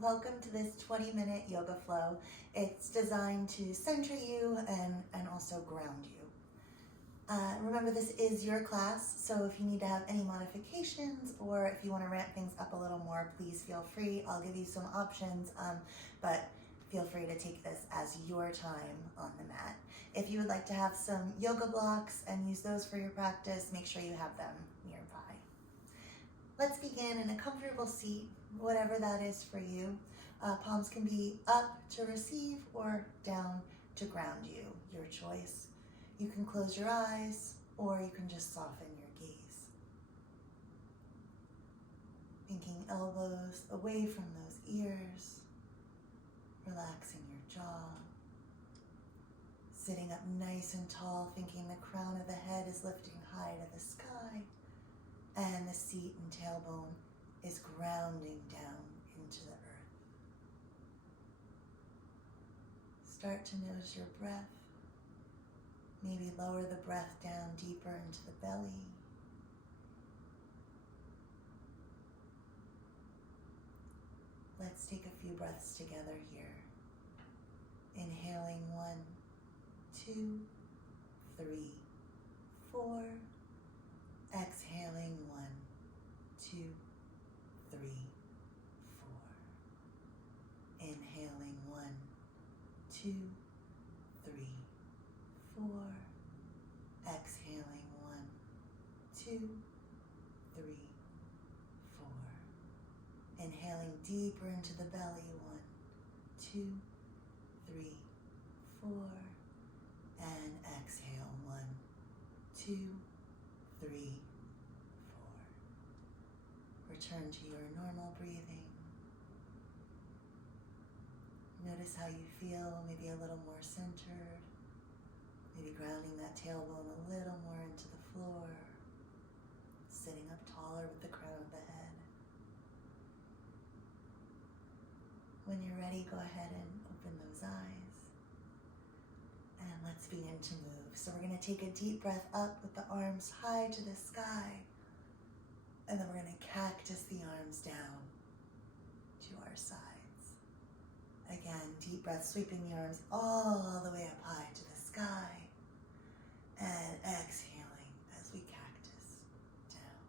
welcome to this 20-minute yoga flow. It's designed to center you and also ground you. Remember, this is your class, so if you need to have any modifications or if you want to ramp things up a little more, please feel free. I'll give you some options, but feel free to take this as your time on the mat. If you would like to have some yoga blocks and use those for your practice, make sure you have them nearby. Let's begin in a comfortable seat, whatever that is for you. Palms can be up to receive or down to ground you, your choice. You can close your eyes or you can just soften your gaze. Thinking elbows away from those ears, relaxing your jaw. Sitting up nice and tall, thinking the crown of the head is lifting high to the sky and the seat and tailbone is grounding down into the earth. Start to notice your breath. Maybe lower the breath down deeper into the belly. Let's take a few breaths together here. Inhaling 1, 2, 3, 4. Exhaling 1, 2, 3, 4. Inhaling 1, 2, 3, 4. Exhaling 1, 2, 3, 4. Inhaling deeper into the belly. 1, 2, 3, 4. And exhale. 1, 2, 3, 4. Return to your normal breathing. Notice how you feel, maybe a little more centered. Maybe grounding that tailbone a little more into the floor. Sitting up taller with the crown of the head. When you're ready, go ahead and open those eyes. And let's begin to move. So we're going to take a deep breath up with the arms high to the sky. And then we're going to cactus the arms down to our sides. Again, deep breath, sweeping the arms all the way up high to the sky. And exhaling as we cactus down.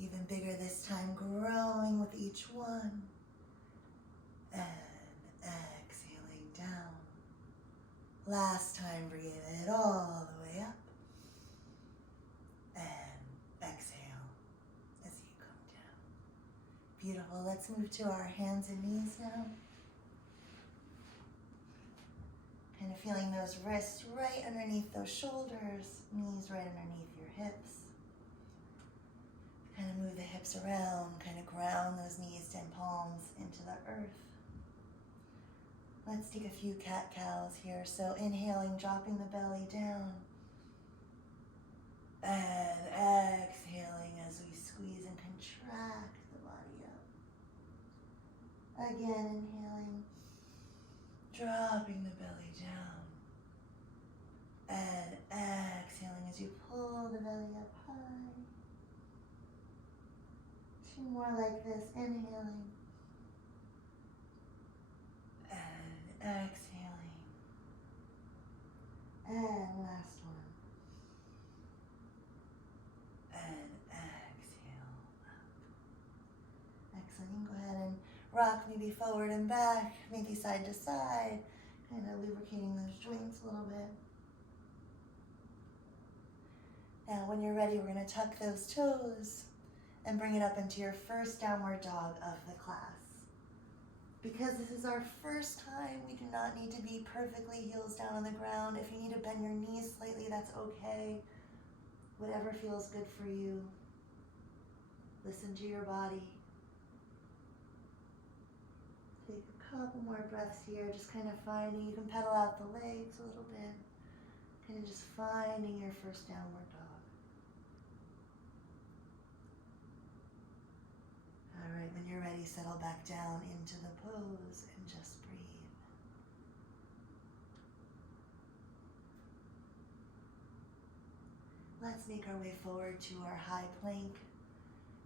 Even bigger this time, growing with each one. And exhaling down. Last time, breathe it all the way up. And exhale as you come down. Beautiful. Let's move to our hands and knees now. Kind of feeling those wrists right underneath those shoulders, knees right underneath your hips. Kind of move the hips around, kind of ground those knees and palms into the earth. Let's take a few cat-cows here. So inhaling, dropping the belly down. And exhaling as we squeeze and contract the body up. Again, inhaling, dropping the belly down. And exhaling as you pull the belly up high. 2 more like this, inhaling. And exhaling. And last one. And exhale up. Excellent. Go ahead and rock maybe forward and back, maybe side to side, kind of lubricating those joints a little bit. Now when you're ready, we're going to tuck those toes and bring it up into your first downward dog of the class. Because this is our first time, we do not need to be perfectly heels down on the ground. If you need to bend your knees slightly, that's okay. Whatever feels good for you. Listen to your body. Take a couple more breaths here, just kind of finding, you can pedal out the legs a little bit. Kind of just finding your first downward dog. All right, when you're ready, settle back down into the pose and just breathe. Let's make our way forward to our high plank.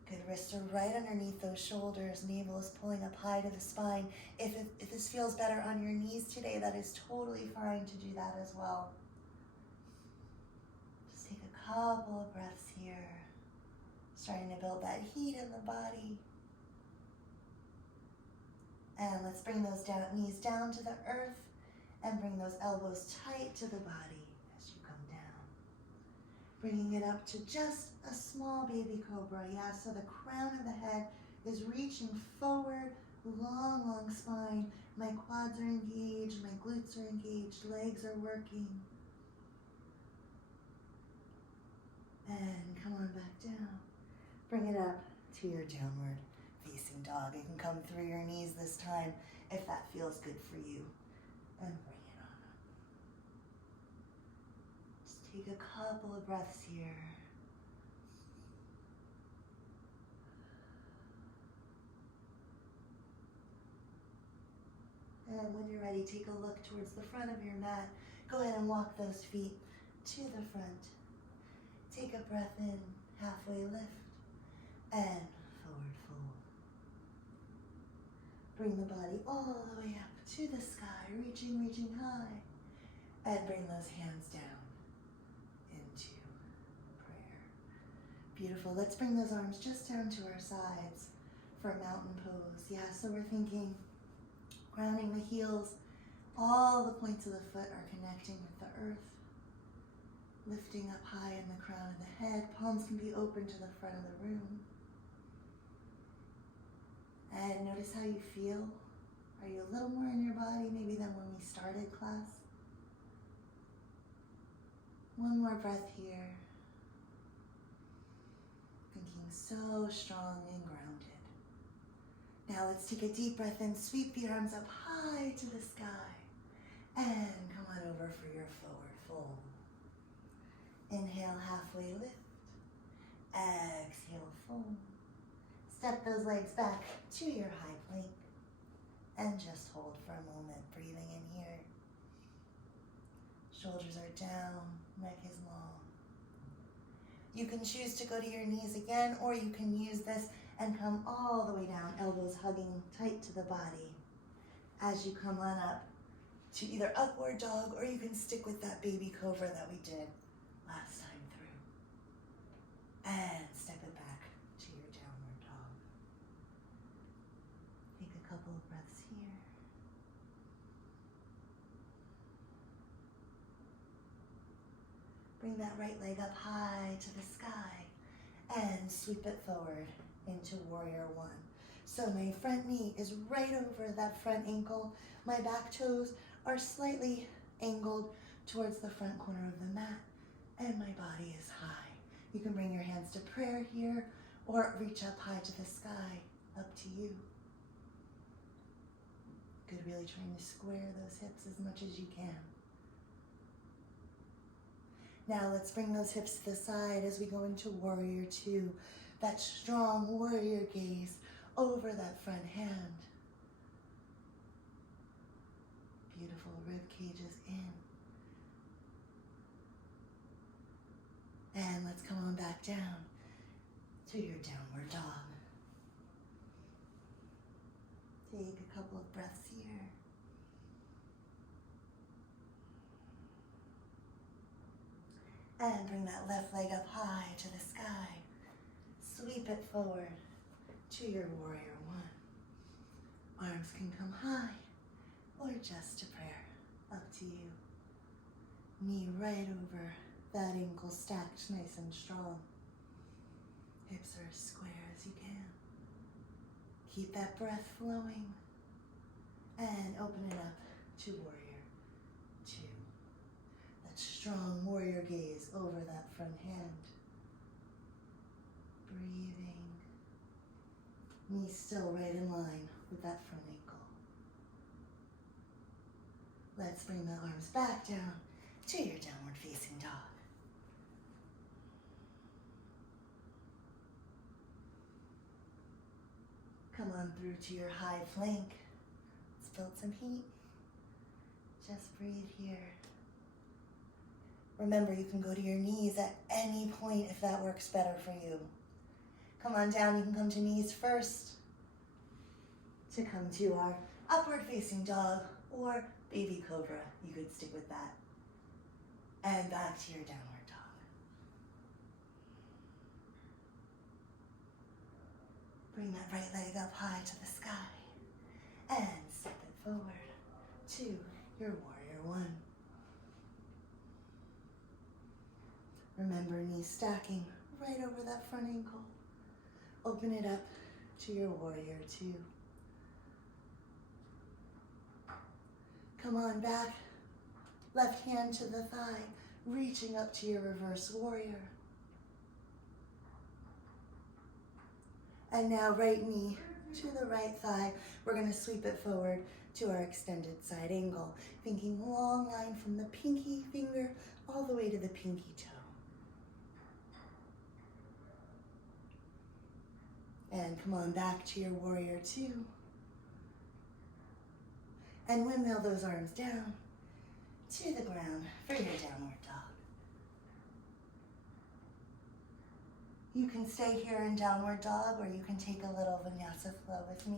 Good, wrists are right underneath those shoulders. Navel is pulling up high to the spine. If this feels better on your knees today, that is totally fine to do that as well. Just take a couple of breaths here. Starting to build that heat in the body. And let's bring those knees down to the earth and bring those elbows tight to the body as you come down. Bringing it up to just a small baby cobra. Yeah, so the crown of the head is reaching forward, long, long spine. My quads are engaged, my glutes are engaged, legs are working. And come on back down. Bring it up to your downward facing dog. You can come through your knees this time if that feels good for you. And bring it on up. Just take a couple of breaths here. And when you're ready, take a look towards the front of your mat. Go ahead and walk those feet to the front. Take a breath in, halfway lift, and forward fold. Bring the body all the way up to the sky, reaching high. And bring those hands down into prayer. Beautiful. Let's bring those arms just down to our sides for mountain pose. Yeah, so we're thinking grounding the heels. All the points of the foot are connecting with the earth. Lifting up high in the crown of the head. Palms can be open to the front of the room. And notice how you feel. Are you a little more in your body maybe than when we started class? One more breath here. Thinking so strong and grounded. Now let's take a deep breath in. Sweep the arms up high to the sky. And come on over for your forward fold. Inhale, halfway lift. Exhale, fold. Step those legs back to your high plank. And just hold for a moment, breathing in here. Shoulders are down, neck is long. You can choose to go to your knees again, or you can use this and come all the way down, elbows hugging tight to the body. As you come on up to either upward dog, or you can stick with that baby cobra that we did last time through. And step it back to your downward dog. Take a couple of breaths here. Bring that right leg up high to the sky and sweep it forward into warrior one. So my front knee is right over that front ankle. My back toes are slightly angled towards the front corner of the mat, and my body is high. You can bring your hands to prayer here or reach up high to the sky, up to you. Good, really trying to square those hips as much as you can. Now let's bring those hips to the side as we go into warrior two. That strong warrior gaze over that front hand. Beautiful, rib cages in. And let's come on back down to your downward dog. Take a couple of breaths here. And bring that left leg up high to the sky. Sweep it forward to your warrior one. Arms can come high or just to prayer, up to you. Knee right over that ankle, stacked nice and strong. Hips are as square as you can. Keep that breath flowing and open it up to warrior two. That strong warrior gaze over that front hand. Breathing. Knees still right in line with that front ankle. Let's bring the arms back down to your downward facing dog. Come on through to your high plank. Let's build some heat. Just breathe here. Remember, you can go to your knees at any point if that works better for you. Come on down, you can come to knees first to come to our upward facing dog or baby cobra. You could stick with that. And back to your downward dog. Bring that right leg up high to the sky and step it forward to your warrior one. Remember, knees stacking right over that front ankle. Open it up to your warrior two. Come on back, left hand to the thigh, reaching up to your reverse warrior. And now right knee to the right thigh. We're going to sweep it forward to our extended side angle, thinking long line from the pinky finger all the way to the pinky toe. And come on back to your warrior two. And windmill those arms down to the ground for your downward dog. You can stay here in downward dog, or you can take a little vinyasa flow with me.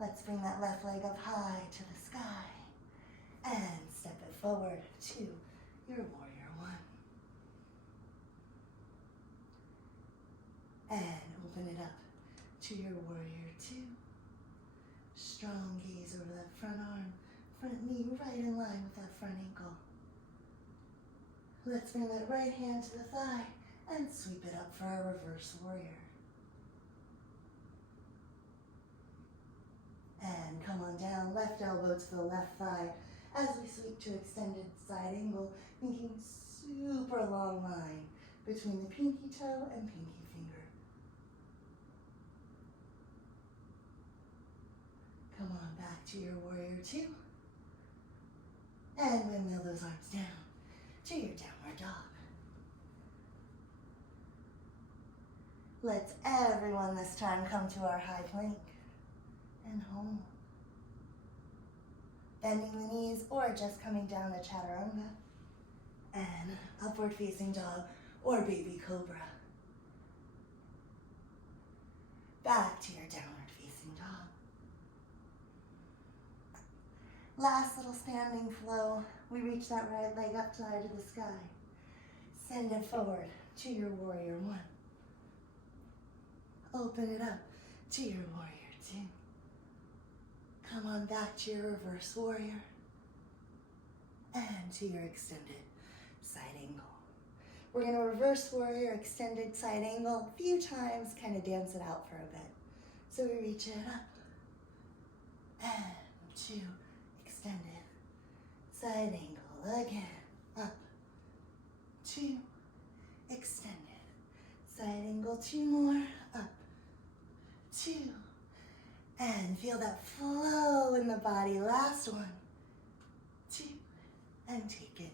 Let's bring that left leg up high to the sky and step it forward to your warrior one. And open it up to your warrior two. Strong gaze over that front arm, front knee right in line with that front ankle. Let's bring that right hand to the thigh and sweep it up for our reverse warrior. And come on down, left elbow to the left thigh as we sweep to extended side angle, thinking super long line between the pinky toe and pinky finger. Come on back to your warrior two. And windmill those arms down to your downward dog. Let's everyone this time come to our high plank and home. Bending the knees or just coming down to chaturanga. And upward facing dog or baby cobra. Back to your downward facing dog. Last little standing flow. We reach that right leg up high to the sky. Send it forward to your warrior one. Open it up to your warrior two. Come on back to your reverse warrior and to your extended side angle. We're going to reverse warrior, extended side angle a few times, kind of dance it out for a bit. So we reach it up and to extended side angle again, up, two, extended side angle, two more, up, two, and feel that flow in the body. Last one, two, and take it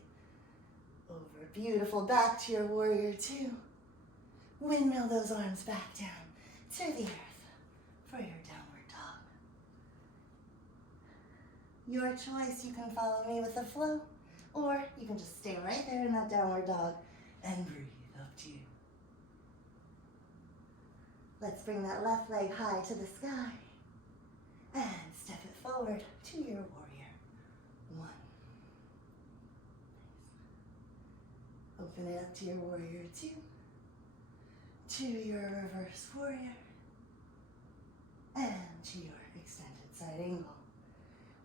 over. Beautiful. Back to your warrior two. Windmill those arms back down to the earth for your downward dog. Your choice. You can follow me with the flow, or you can just stay right there in that downward dog and breathe. Up to you. Let's bring that left leg high to the sky and step it forward to your warrior one. Open it up to your warrior two, to your reverse warrior, and to your extended side angle.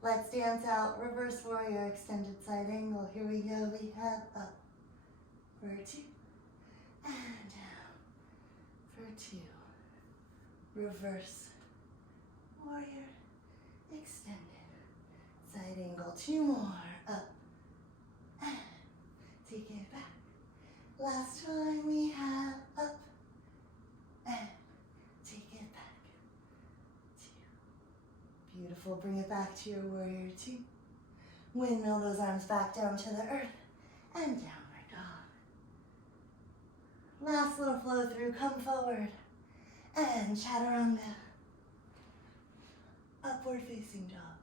Let's dance out reverse warrior, extended side angle. Here we go. We have up for two and down for two. Reverse warrior, extended side angle. Two more, up and take it back. Last time we have up and take it back. Two. Beautiful. Bring it back to your warrior two. Windmill those arms back down to the earth and downward dog. Last little flow through. Come forward and chaturanga. Upward facing dog.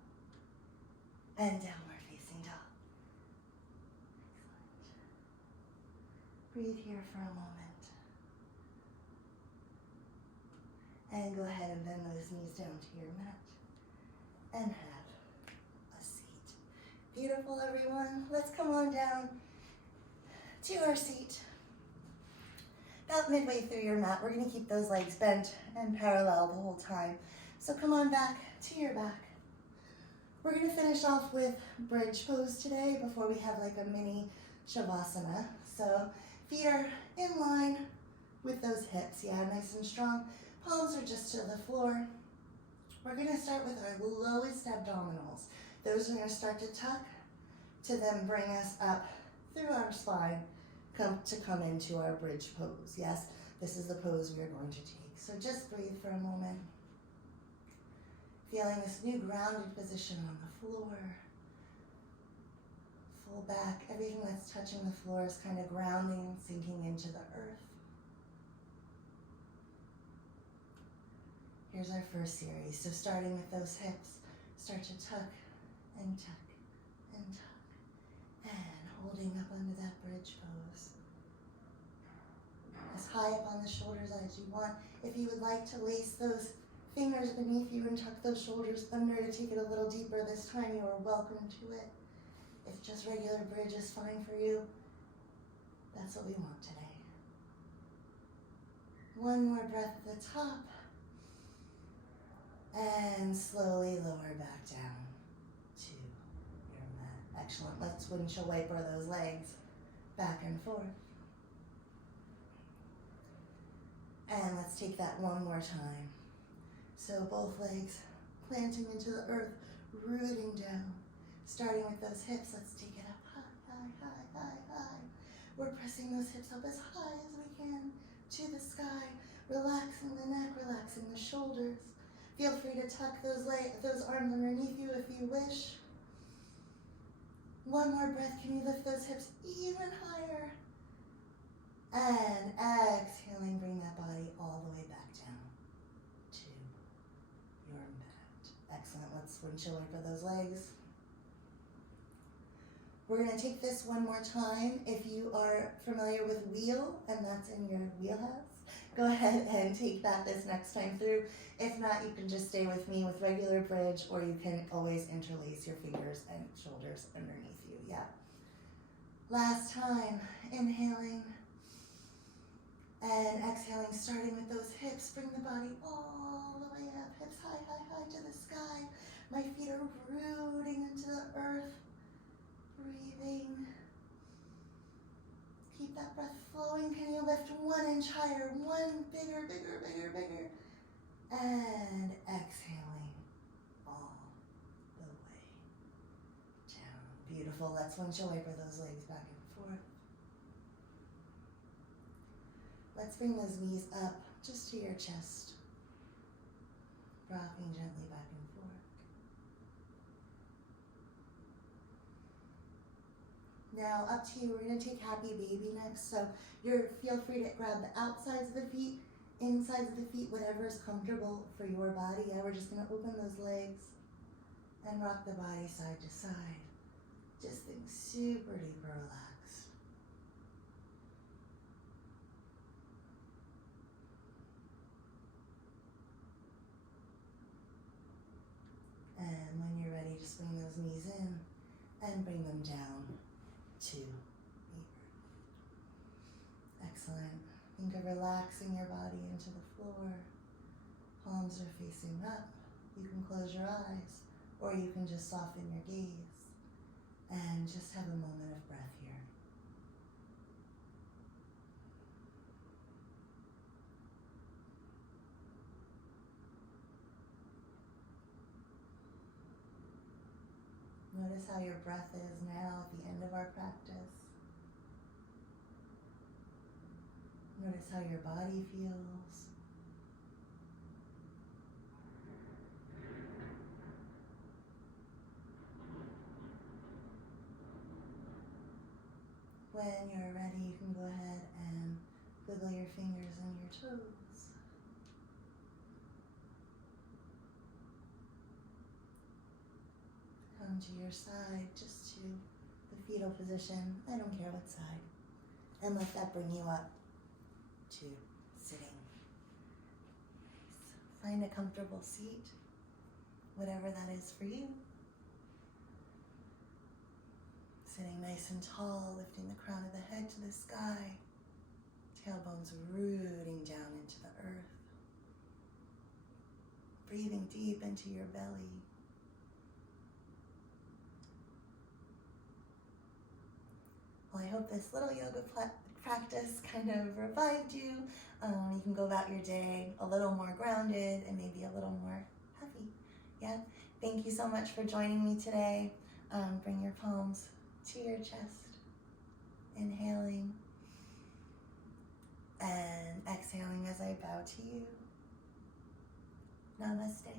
and downward facing dog. Excellent. Breathe here for a moment. And go ahead and bend those knees down to your mat and have a seat. Beautiful, everyone. Let's come on down to our seat. About midway through your mat, we're gonna keep those legs bent and parallel the whole time. So come on back to your back. We're gonna finish off with bridge pose today before we have like a mini shavasana. So feet are in line with those hips, yeah, nice and strong. Palms are just to the floor. We're gonna start with our lowest abdominals. Those are gonna start to tuck to then bring us up through our spine to come into our bridge pose. Yes, this is the pose we are going to take. So just breathe for a moment. Feeling this new grounded position on the floor. Full back, everything that's touching the floor is kind of grounding and sinking into the earth. Here's our first series. So starting with those hips, start to tuck and tuck and tuck. And holding up under that bridge pose. As high up on the shoulders as you want. If you would like to lace those fingers beneath you and tuck those shoulders under to take it a little deeper this time, you are welcome to it. If just regular bridge is fine for you, that's what we want today. One more breath at the top. And slowly lower back down to your mat. Excellent. Let's windshield wiper those legs back and forth. And let's take that one more time. So both legs planting into the earth, rooting down. Starting with those hips, let's take it up high, high, high, high, high. We're pressing those hips up as high as we can to the sky, relaxing the neck, relaxing the shoulders. Feel free to tuck those arms underneath you if you wish. One more breath, can you lift those hips even higher? And exhaling, bring that body all the way back down to your mat. Excellent, let's windshield wiper those legs. We're gonna take this one more time. If you are familiar with wheel and that's in your wheelhouse, go ahead and take that this next time through. If not, you can just stay with me with regular bridge, or you can always interlace your fingers and shoulders underneath you, yeah. Last time, inhaling and exhaling, starting with those hips. Bring the body all the way up, hips high, high, high to the sky. My feet are rooting into the earth. Breathing. Keep that breath flowing. Can you lift 1 inch higher? One bigger, bigger, bigger, bigger. And exhaling all the way down. Beautiful. Let's windshield wiper those legs back and forth. Let's bring those knees up just to your chest. Rocking gently back and forth. Now up to you, we're gonna take happy baby next. So feel free to grab the outsides of the feet, insides of the feet, whatever is comfortable for your body. Yeah, we're just gonna open those legs and rock the body side to side. Just being super duper relaxed. And when you're ready, just bring those knees in and bring them down to the earth. Excellent. Think of relaxing your body into the floor. Palms are facing up. You can close your eyes, or you can just soften your gaze and just have a moment of breath here. Notice how your breath is now at the end of our practice. Notice how your body feels. When you're ready, you can go ahead and wiggle your fingers and your toes. Come onto your side, just to the fetal position. I don't care what side. And let that bring you up to sitting. Find a comfortable seat, whatever that is for you. Sitting nice and tall, lifting the crown of the head to the sky, tailbones rooting down into the earth. Breathing deep into your belly. Well, I hope this little yoga practice kind of revived you. You can go about your day a little more grounded and maybe a little more heavy. Yeah. Thank you so much for joining me today. Bring your palms to your chest. Inhaling and exhaling as I bow to you. Namaste.